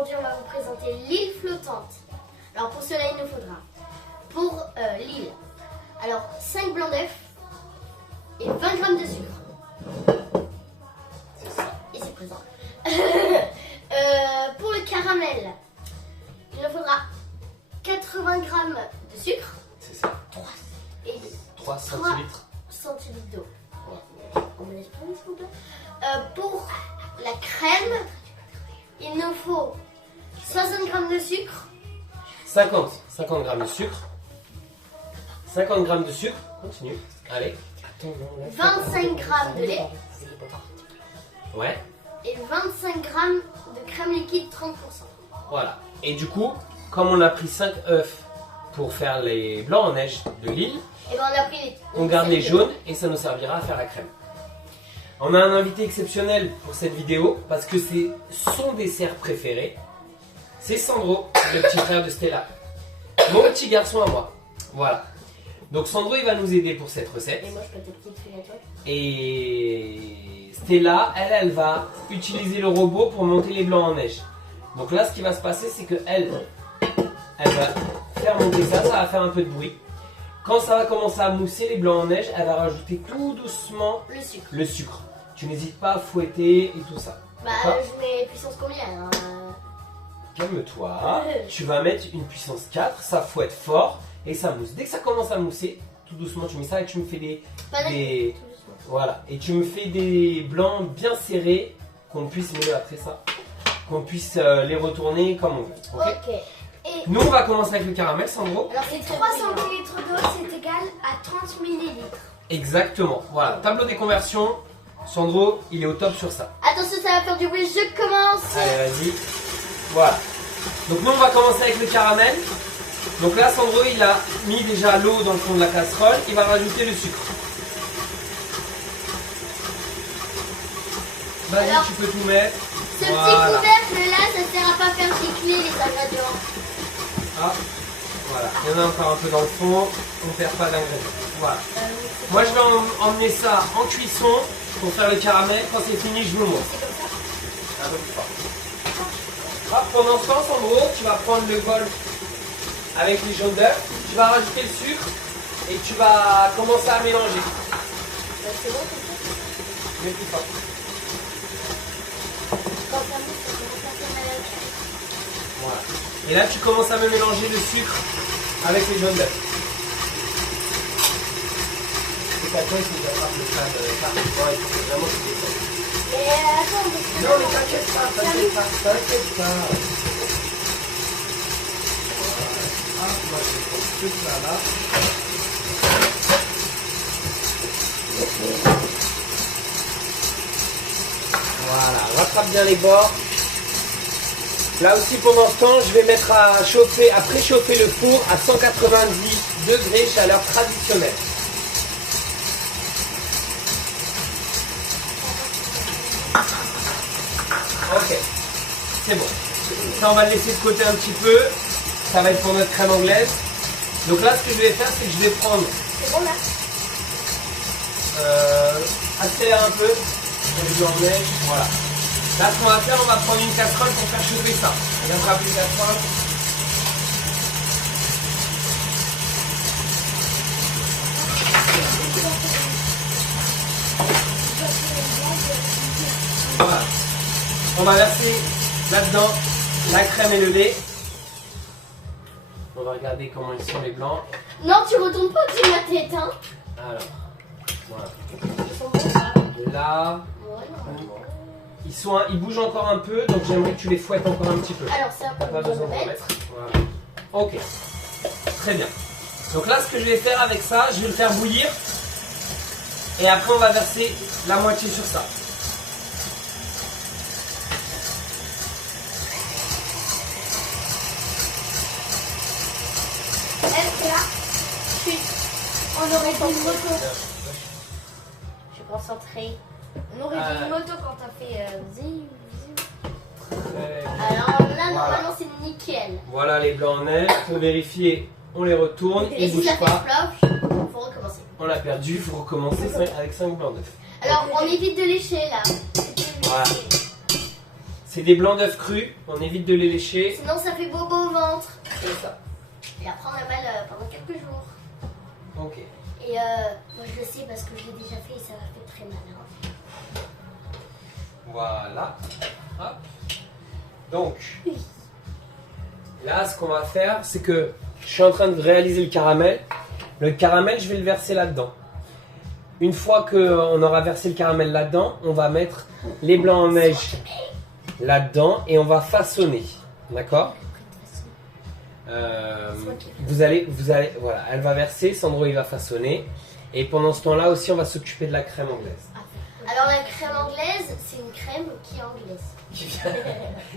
aujourd'hui on va vous présenter l'île flottante. Alors pour cela il nous faudra pour l'île, alors 5 blancs d'œufs et 20 grammes de sucre. C'est ça. Ici présent. Pour le caramel, il nous faudra 80 grammes de sucre. C'est ça. Et 3 centilitres. centilitres d'eau. Ouais. On me laisse prendre, s'il vous plaît. Pour la crème, il nous faut 60 grammes de sucre. 50 grammes de sucre. 50 grammes de sucre. Continue. Allez. 25 grammes de lait. Ouais. Et 25 grammes de crème liquide 30%. Voilà. Et du coup, comme on a pris 5 œufs pour faire les blancs en neige de l'île, Et ben on a pris on garde les jaunes et ça nous servira à faire la crème. On a un invité exceptionnel pour cette vidéo parce que c'est son dessert préféré. C'est Sandro, le petit frère de Stella. Mon petit garçon à moi. Voilà. Donc Sandro, il va nous aider pour cette recette. Et moi je peux être petite fille à toi. Et Stella, elle va utiliser le robot pour monter les blancs en neige. Donc là, ce qui va se passer, c'est que elle va faire monter ça, ça va faire un peu de bruit. Quand ça va commencer à mousser les blancs en neige, elle va rajouter tout doucement Le sucre. le sucre. Tu n'hésites pas à fouetter et tout ça. Bah D'accord ? je mets puissance combien hein Calme-toi. Tu vas mettre une puissance 4, ça fouette fort et ça mousse. Dès que ça commence à mousser, tout doucement, tu mets ça et tu me fais des Tout doucement. voilà, et tu me fais des blancs bien serrés, qu'on puisse mieux après ça, qu'on puisse les retourner comme on veut. Ok. Ok. Et Nous, on va commencer avec le caramel, Sandro. alors c'est 3 centilitres d'eau, c'est égal à 30 millilitres. Exactement. Voilà, tableau des conversions. Sandro, il est au top sur ça. Attention, ça va faire du bruit, je commence. Allez, vas-y. Voilà. Donc nous, on va commencer avec le caramel. Donc là, Sandro, il a mis déjà l'eau dans le fond de la casserole. Il va rajouter le sucre. Vas-y, Alors, tu peux tout mettre. Ce Voilà. petit couvercle là, ça sert à pas faire gicler les ingrédients. Ah, voilà. Il y en a encore un peu dans le fond. On ne perd pas d'ingrédients. Voilà. Moi, je vais emmener ça en cuisson pour faire le caramel. Quand c'est fini, je vous le montre. Un peu plus fort. Ah, pendant ce temps, Sandro, tu vas prendre le bol avec les jaunes d'œufs. Tu vas rajouter le sucre et tu vas commencer à mélanger. C'est bon comme ça. Mais plus fort. Quand ça mousse, ça commence à faire mal à la crème. Voilà. Et là, tu commences à me mélanger le sucre avec les jaunes d'œufs. C'est pas toi qui nous attrape le crâne. Ouais, il faut vraiment que tu descendes. Et attends, parce que Non, mais t'inquiète pas, t'inquiète pas, t'inquiète pas. Voilà. Ah, moi je vais prendre ce plat là. Voilà, rattrape bien les bords. Là aussi pendant ce temps, je vais mettre à chauffer, à préchauffer le four à 190 degrés chaleur traditionnelle. Ok, c'est bon. Ça, on va le laisser de côté un petit peu. Ça va être pour notre crème anglaise. Donc là, ce que je vais faire, c'est que je vais prendre... c'est bon là. Accélère un peu. Le blanc en neige. Voilà. Là, ce qu'on va faire, on va prendre une casserole pour faire chauffer ça. On vient de frapper une casserole. Voilà. On va verser là-dedans la crème et le lait. On va regarder comment ils sont les blancs. Non, tu retournes pas au-dessus de ma tête, hein. Alors, voilà. Ils sont bons ça. Là, Ouais, non. ils bougent encore un peu, donc j'aimerais que tu les fouettes encore un petit peu. Alors c'est un peu Pas besoin besoin de d'en mettre. mettre. Voilà. Ok. Très bien. Donc là, ce que je vais faire avec ça, je vais le faire bouillir. Et après, on va verser la moitié sur ça. Est-ce que là, on aurait dit une moto. Je suis concentrée. On aurait dit une moto quand t'as fait zing, zing. Très bien. Alors là, Voilà. normalement c'est nickel. Voilà les blancs en neige. Pour vérifier, on les retourne. Et Ils si bougent ça fait pas. flop, faut recommencer. On l'a perdu. Il faut recommencer avec 5 blancs d'œufs. Alors on évite de lécher là. Voilà. C'est des blancs d'œufs crus, on évite de les lécher. Sinon, ça fait bobo au ventre. C'est ça. Et après, on a mal pendant quelques jours. Ok. Et moi, je le sais parce que je l'ai déjà fait et ça m'a fait très mal. Hein. Voilà. Hop. Donc, là, ce qu'on va faire, c'est que je suis en train de réaliser le caramel. Le caramel, je vais le verser là-dedans. Une fois qu'on aura versé le caramel là-dedans, on va mettre les blancs en neige là-dedans et on va façonner. D'accord ? Voilà, elle va verser, Sandro il va façonner. Et pendant ce temps-là aussi, on va s'occuper de la crème anglaise. Alors la crème anglaise, c'est une crème qui est anglaise.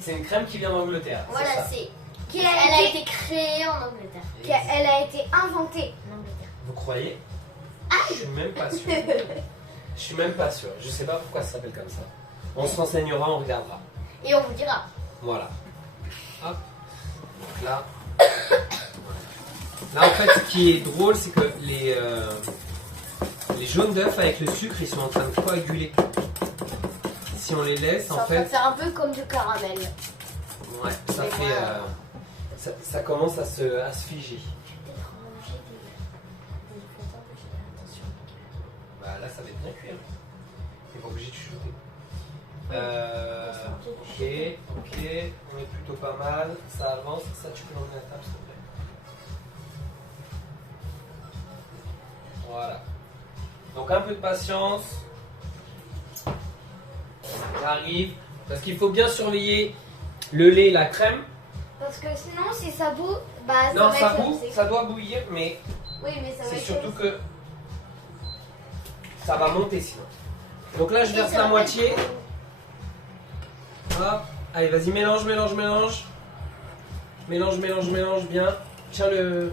C'est une crème qui vient d'Angleterre. Voilà, c'est ça. elle a été créée en Angleterre. Elle a été inventée En Angleterre. Vous croyez? Je suis même pas sûr. Je suis même pas sûr. Je sais pas pourquoi ça s'appelle comme ça. On se renseignera, on regardera. Et on vous dira. Voilà. Hop. Donc là. Là en fait, ce qui est drôle, c'est que les jaunes d'œufs avec le sucre, ils sont en train de coaguler. Si on les laisse, en Ça fait, va faire un peu comme du caramel. ouais, ça Mais fait, moi, ça commence à se figer. Peut-être ranger des flottants, mais j'ai attention. Bah là, ça va être bien cuit. Hein. T'es pas obligé de chuchoter. Ok, on est plutôt pas mal. Ça avance. Ça, tu peux l'emmener à table, s'il te plaît. Voilà. Donc un peu de patience. J'arrive. Parce qu'il faut bien surveiller le lait et la crème. parce que sinon si ça bout, bah Non, va ça être- bout, ça doit bouillir, mais Oui, mais ça va c'est être surtout que ça va monter sinon. Donc là, je verse Et ça la va moitié. être- Hop. Allez, vas-y, mélange, mélange, mélange. Mélange, mélange, mélange bien. Tiens le...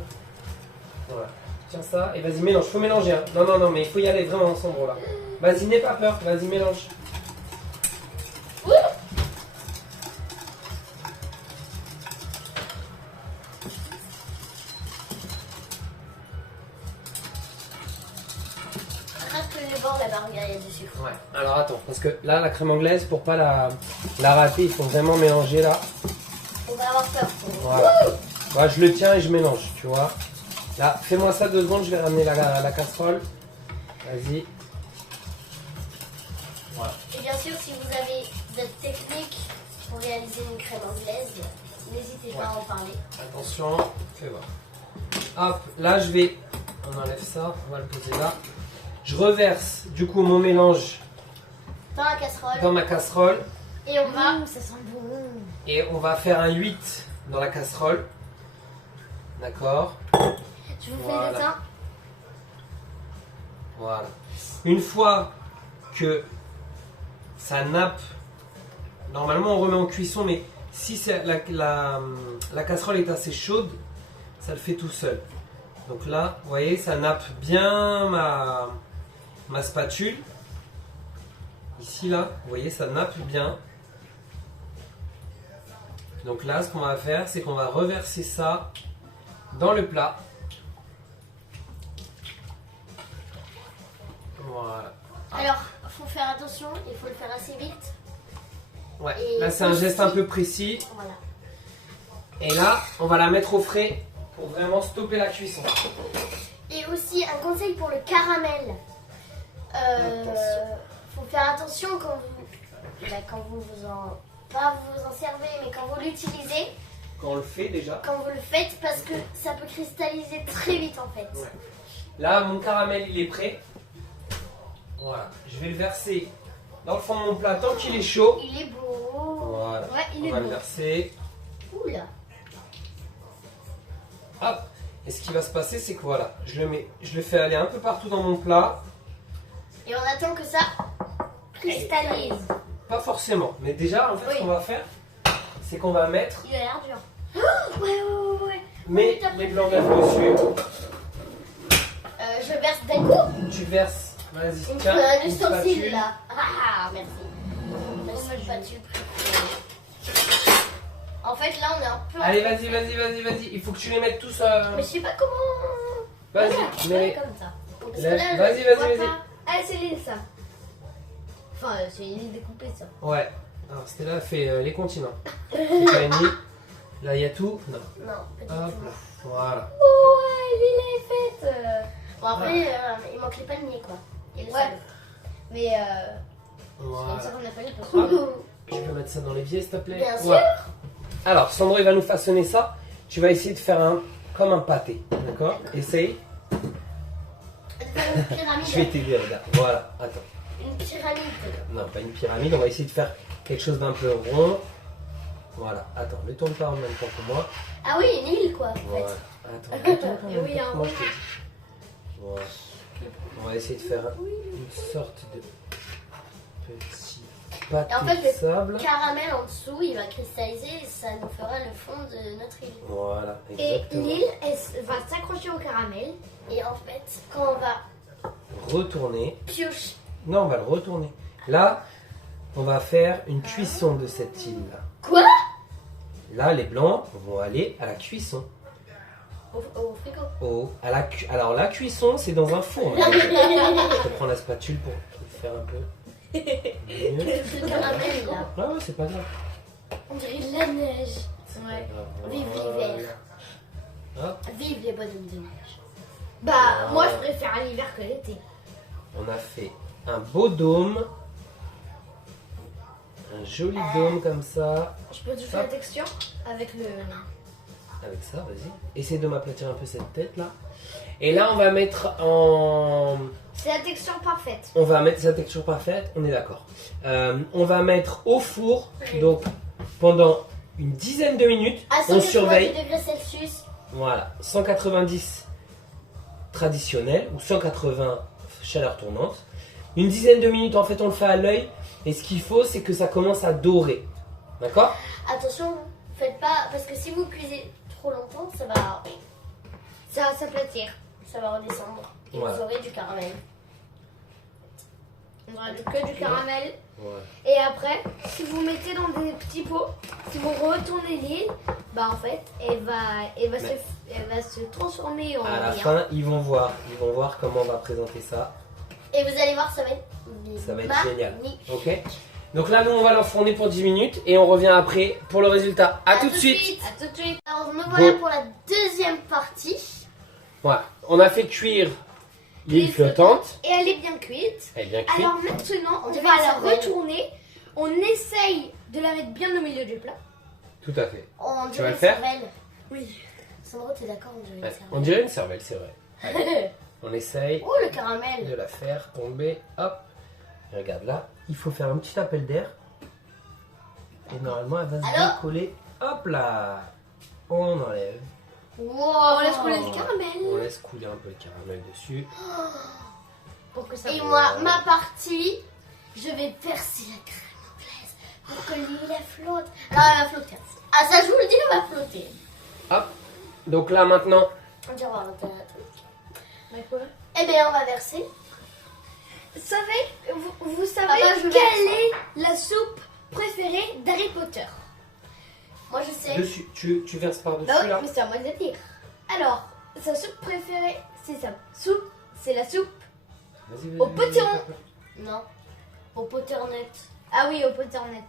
Voilà. Tiens ça. Et vas-y, mélange. Faut mélanger. Hein. Non, non, non, mais il faut y aller vraiment ensemble là. Vas-y, n'aie pas peur. Vas-y, mélange. Reste le bord là-bas, regarde, il y a du sucre. Ouais. Alors attends, parce que là, la crème anglaise, pour pas la rater, il faut vraiment mélanger là. On va avoir peur. Voilà. Moi, je le tiens et je mélange, tu vois. Là, fais-moi ça 2 secondes, je vais ramener la casserole. Vas-y. Voilà. Et bien sûr, si vous avez d'autres techniques pour réaliser une crème anglaise, n'hésitez pas à en parler. Attention, fais voir. Hop, là je vais, on enlève ça, on va le poser là. Je reverse du coup mon mélange Dans la casserole. dans ma casserole Et on va. Ça sent bon. et on va faire un 8 dans la casserole. D'accord? Je vous fais Voilà. le teint. Voilà. Une fois que ça nappe, normalement on remet en cuisson, mais si la casserole est assez chaude, ça le fait tout seul. Donc là, vous voyez, ça nappe bien ma spatule. Ici, là, vous voyez, ça nappe bien. Donc là, ce qu'on va faire, c'est qu'on va reverser ça dans le plat. Voilà. Alors, faut faire attention, il faut le faire assez vite. Ouais, Et là c'est un aussi- geste un peu précis. Voilà. Et là, on va la mettre au frais pour vraiment stopper la cuisson. Et aussi, un conseil pour le caramel. Faut faire attention quand vous en. Pas vous en servez, mais quand vous l'utilisez, Quand on le fait déjà. quand vous le faites, parce que ça peut cristalliser très vite en fait. Ouais. Là, mon caramel il est prêt. Voilà, je vais le verser dans le fond de mon plat tant qu'il est chaud. Il est beau. Voilà, Ouais, il on est va beau. le verser. Oula. Hop. Et ce qui va se passer, c'est que voilà, je le fais aller un peu partout dans mon plat. Et on attend que ça cristallise. Pas forcément, mais déjà, en fait, Oui. ce qu'on va faire, c'est qu'on va mettre Il a l'air dur. Oh, ouais. mes les blancs d'œufs dessus. Je verse d'un coup. Tu verses, vas-y, Il me faut tiens, un une ustensile spatule. là. Ah, merci. La spatule préférée. En fait, là, on est un peu. Allez, vas-y, il faut que tu les mettes tous. Mais je sais pas comment. Vas-y, Voilà, mets-les. comme ça. Parce que Laisse- là, vas-y, je vois vas-y. pas. Ah, c'est l'île ça. Enfin, c'est une île découpée ça. Ouais, Alors Stella fait les continents. C'est pas une île. Là il y a tout. Non. Non, pas du Hop tout. là. Voilà. Ouais, l'île est faite. Bon, après, il manque les palmiers, quoi. Et le Ouais. sable. Mais Voilà. ça qu'on a fallu parce Ah, que. tu peux mettre ça dans l'évier s'il te plaît? Bien sûr. Voilà. Alors Sandro il va nous façonner ça. Tu vas essayer de faire comme un pâté. D'accord? Essaye. De faire une pyramide. Je vais t'aider, regarde. Voilà. Attends. Une pyramide. Non, pas une pyramide. On va essayer de faire quelque chose d'un peu rond. Voilà. Attends, ne tourne pas en même temps que moi. Ah oui, une île, quoi, en Voilà. fait. Attends, ne tourne pas en Et même oui, temps un que moi, rond. je te dis. Voilà. On va essayer de faire une sorte de petit pâté Et en fait, de le sable. caramel en dessous, il va cristalliser et ça nous fera le fond de notre île. Voilà, Et exactement. l'île, elle va s'accrocher au caramel. Et en fait, quand on va Retourner. piocher. Non, on va le retourner. Là, on va faire une cuisson de cette île-là. Quoi? Là, les blancs vont aller à la cuisson. Au frigo. Alors, la cuisson, c'est dans un four. Je prends la spatule pour faire un peu mieux. Le caramel, là. Ah ouais, c'est pas grave. On dirait de la neige. C'est pas Ouais. grave. Vive Voilà. l'hiver. Hop, Vive les bonhommes de neige. Bah, Ah. moi je préfère l'hiver que l'été. on a fait un beau dôme. Un joli dôme comme ça. Je peux toucher la texture avec le. Avec ça, vas-y. Essaye de m'aplatir un peu cette tête là. Et là, on va mettre en. C'est la texture parfaite. On va mettre sa texture parfaite, on est d'accord. On va mettre au four, donc pendant une dizaine de minutes, À on 190 surveille. degrés Celsius. Voilà, 190 traditionnel ou 180 chaleur tournante. Une dizaine de minutes, en fait, on le fait à l'œil. Et ce qu'il faut, c'est que ça commence à dorer. D'accord? Attention, faites pas. Parce que si vous cuisez trop longtemps, ça va s'aplatir. ça va redescendre. Et Voilà. vous aurez du caramel. On aura que du caramel. Ouais. Et après, si vous mettez dans des petits pots, si vous retournez l'île, bah en fait, elle va se transformer en À la rien. fin, ils vont voir comment on va présenter ça. Et vous allez voir, ça va être Génial. magnifique. Ok? Donc là, nous, on va l'enfourner pour 10 minutes et on revient après pour le résultat. À tout de suite! À tout de suite. Alors, me voilà Bon. pour la deuxième partie. Voilà, on a fait cuire l'île flottante. Et elle est bien cuite. Elle est bien cuite. Alors maintenant, On on dirait va une la cervelle. retourner. On essaye de la mettre bien au milieu du plat. Tout à fait. On Tu dirait vas le une faire cervelle. Oui. Sandro, t'es d'accord? On dirait une Ouais, cervelle. on dirait une cervelle, c'est vrai. Allez, on essaye Oh, le caramel. de la faire tomber. Hop. Et regarde là, il faut faire un petit appel d'air. Et normalement, elle va se Alors décoller. Hop là. On enlève. Wow. On laisse couler le On caramel. laisse couler un peu le caramel dessus. Pour que ça. Et moi, ma partie, je vais verser la crème anglaise pour que l'huile elle flotte. Alors, elle va flotter. Ah, ça, je vous le dis, elle va flotter. Hop. Donc là maintenant, On dirait avoir intérêt à tout. Mais quoi? Eh bien, on va verser. Vous savez Ah bah, je quelle verse. est la soupe préférée d'Harry Potter? Moi, je sais. dessus, tu verses par-dessus Bah oui, là. mais c'est à moi de le dire. Alors, sa soupe préférée, c'est sa soupe, c'est la soupe. Vas-y, vas-y, Au vas-y, potiron. vas-y. Non. Au Potternut. Ah oui, au Potternet.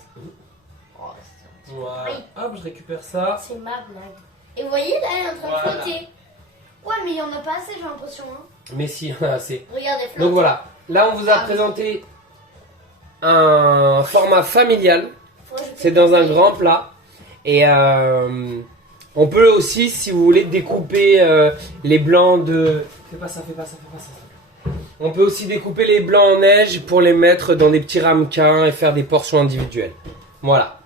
Oh, c'est- Voilà. Oui. Hop, je récupère ça. C'est ma blague. Et vous voyez, là, elle est en train Voilà. de flotter. Ouais, mais il y en a pas assez, j'ai l'impression. Hein. Mais si, on a assez. Regardez, flotte. Donc voilà, là on vous a Ah oui. présenté un format familial. Faut ajouter C'est dans un le grand plat. Et on peut aussi, si vous voulez, découper les blancs de... Fais pas ça, fais pas ça, fais pas ça. On peut aussi découper les blancs en neige pour les mettre dans des petits ramequins et faire des portions individuelles. Voilà.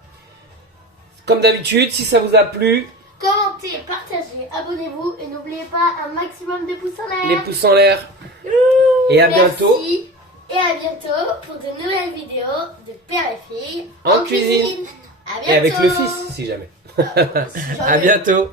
Comme d'habitude, si ça vous a plu, Commentez, partagez, abonnez-vous et n'oubliez pas un maximum de pouces en l'air. les pouces en l'air. Et à bientôt Merci. Et à bientôt pour de nouvelles vidéos de père et fille En cuisine. À bientôt. et avec le fils, si jamais. Si À jamais. bientôt.